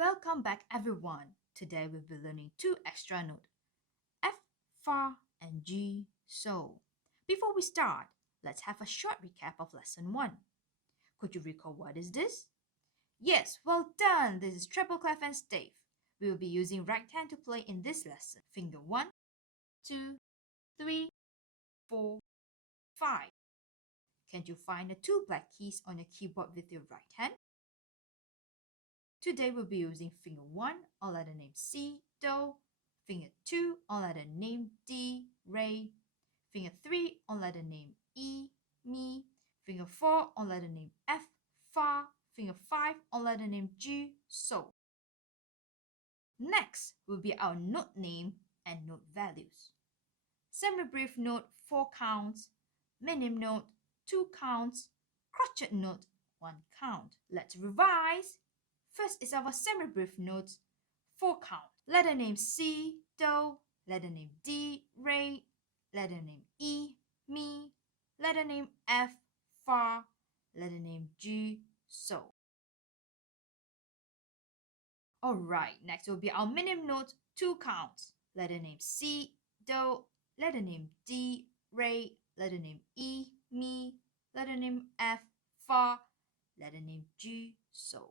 Welcome back everyone. Today we'll be learning two extra notes, F, Fa and G, So. Before we start, let's have a short recap of lesson 1. Could you recall what is this? Yes, well done. This is treble clef and stave. We will be using right hand to play in this lesson. Finger 1, 2, 3, 4, 5. Can you find the two black keys on your keyboard with your right hand? Today we'll be using finger 1 or letter name C, Do, finger 2 or letter name D, Re, finger 3 or letter name E, Mi, finger 4 or letter name F, Fa, finger 5 or letter name G, So. Next will be our note name and note values. Semi-brief note 4 counts, minim note 2 counts, crotchet note 1 count. Let's revise. First is our semi-brief notes, 4 count. Letter name C, Do, letter name D, Re, letter name E, Mi, letter name F, Fa, letter name G, So. Alright, next will be our minim note, 2 counts. Letter name C, Do, letter name D, Re, letter name E, Mi, letter name F, Fa, letter name G, So.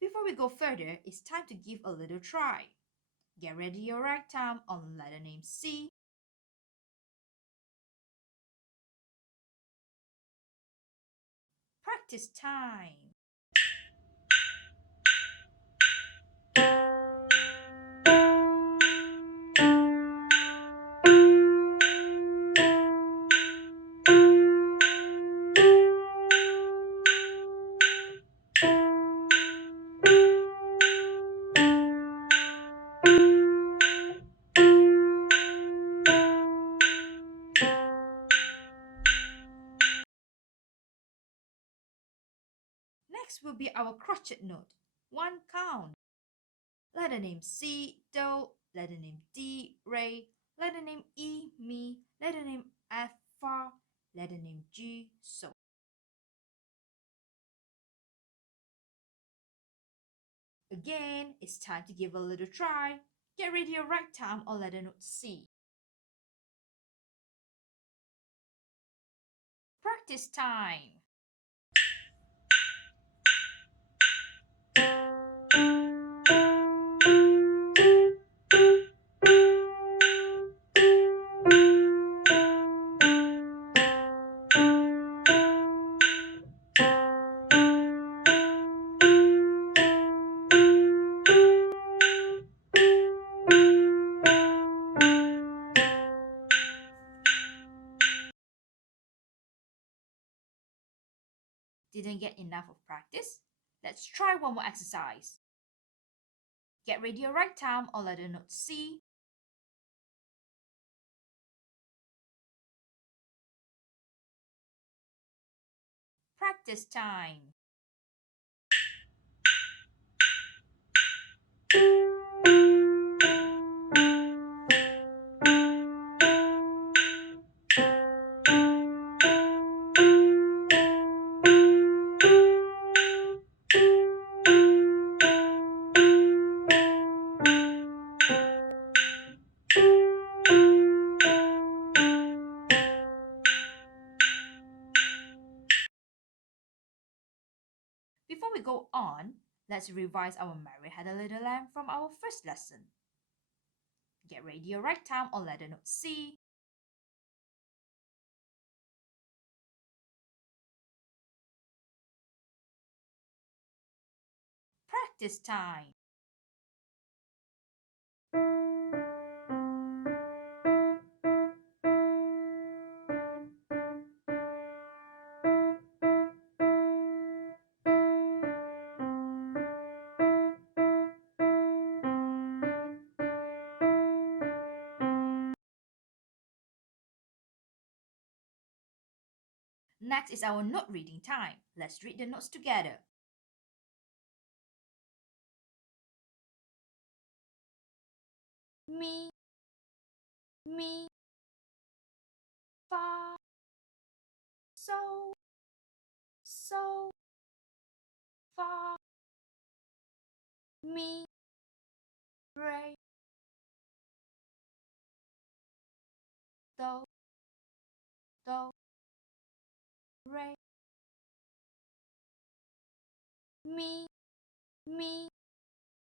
Before we go further, it's time to give a little try. Get ready your right thumb on letter name C. Practice time. Next will be our crotchet note, 1 count. Letter name C, Do, letter name D, Re, letter name E, Mi, letter name F, Fa, letter name G, So. Again, it's time to give a little try. Get ready your right thumb or letter note C. Practice time. Didn't get enough of practice? Let's try one more exercise. Get ready your right thumb or letter note C. Practice time. Before we go on, let's revise our Mary Had a Little Lamb from our first lesson. Get ready your right thumb or letter note C. Practice time. Next is our note reading time. Let's read the notes together. Mi, Mi, Fa, So, So, Fa, mi, re, do, do, re, mi,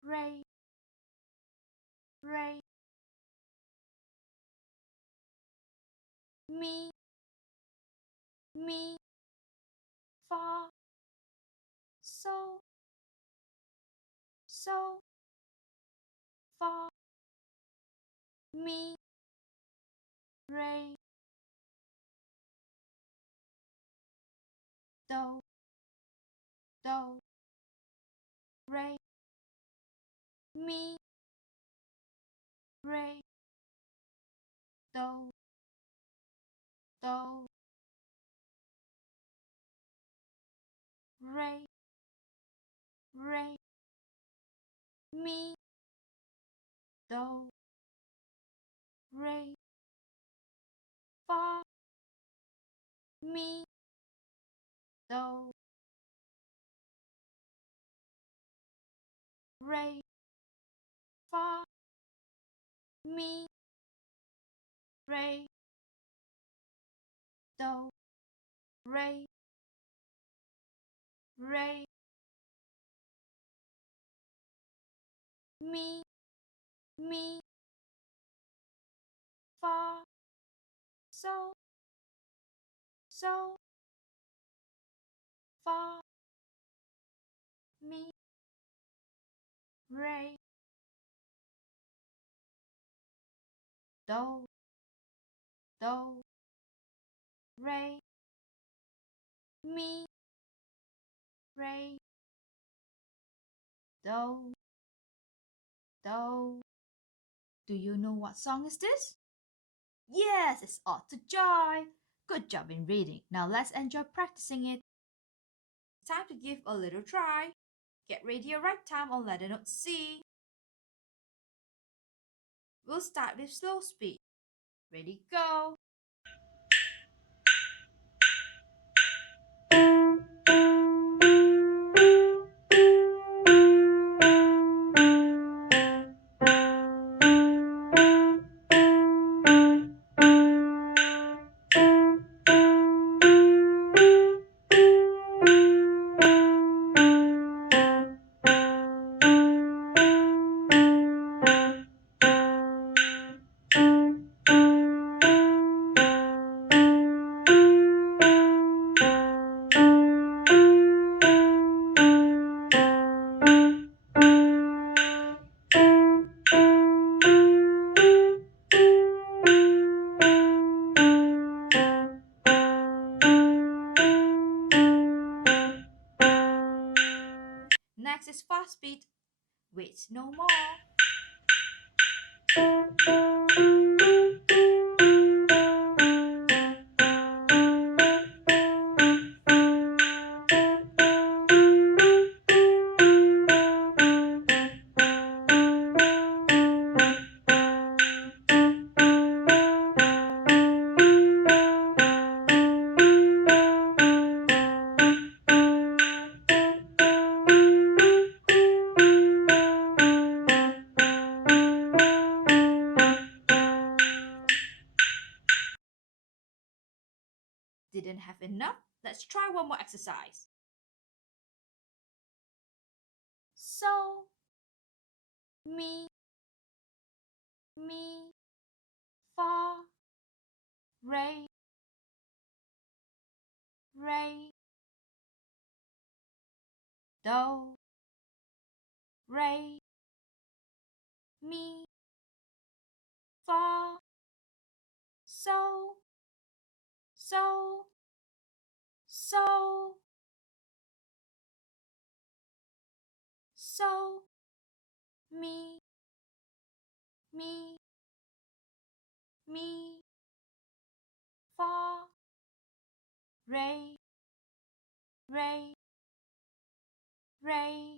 re, re, mi, fa, so, fa, mi, re, do, re, mi, re, do, re, mi, do, re, fa, mi, do, re, fa, mi, re, do, re, mi, fa, so, fa, mi, re, do, re, mi, re, do. Do you know what song is this? Yes, it's Ode to Joy. Good job in reading. Now let's enjoy practicing it. Time to give a little try. Get ready your right time on letter note C. We'll start with slow speed. Ready, go. Next is fast beat. Wait no more. Didn't have enough? Let's try one more exercise. So, mi, fa, re, do, re, mi, fa, so, mi, fa, re,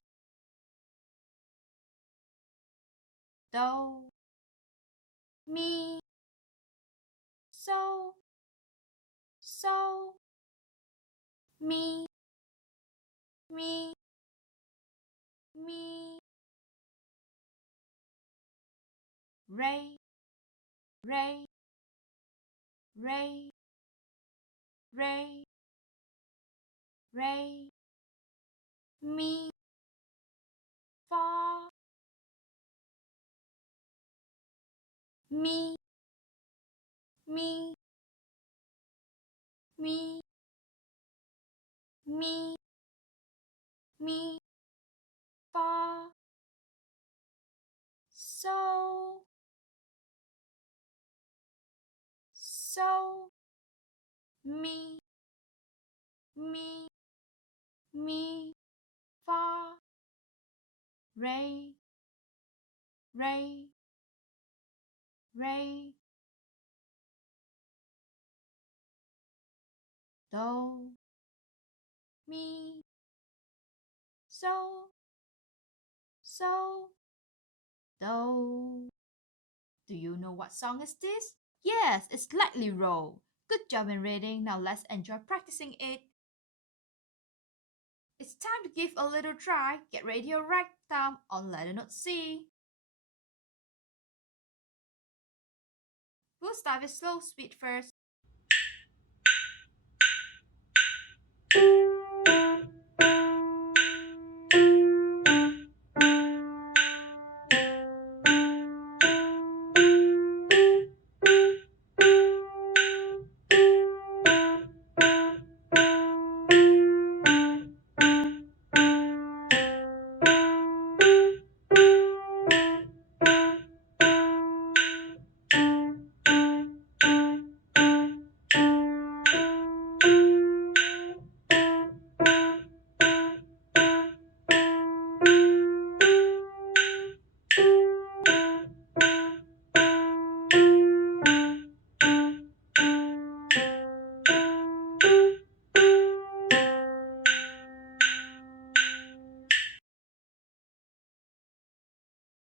do, mi, so, mi, re, re, re, re, re, mi, fa, mi, mi, mi, mi, mi, fa, so, so, mi, mi, mi, fa, re, re, re, do, mi, so, so, do. Do you know what song is this? Yes, it's Lightly Roll. Good job in reading. Now let's enjoy practicing it. It's time to give a little try. Get ready your right thumb on letter note C. We'll start with slow speed first.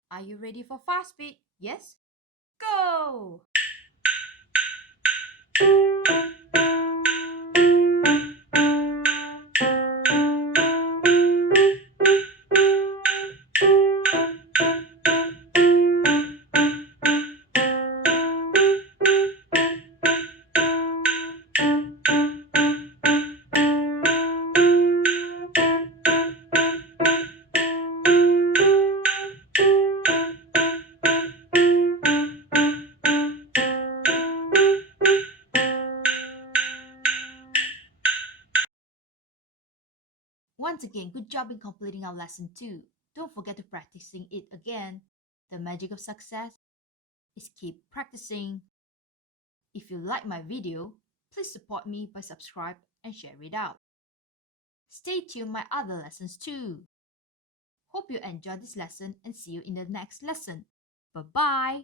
Are you ready for fast speed? Yes? Go! Once again, good job in completing our lesson 2. Don't forget to practicing it again. The magic of success is keep practicing. If you like my video, please support me by subscribe and share it out. Stay tuned my other lessons too. Hope you enjoyed this lesson and see you in the next lesson. Bye-bye.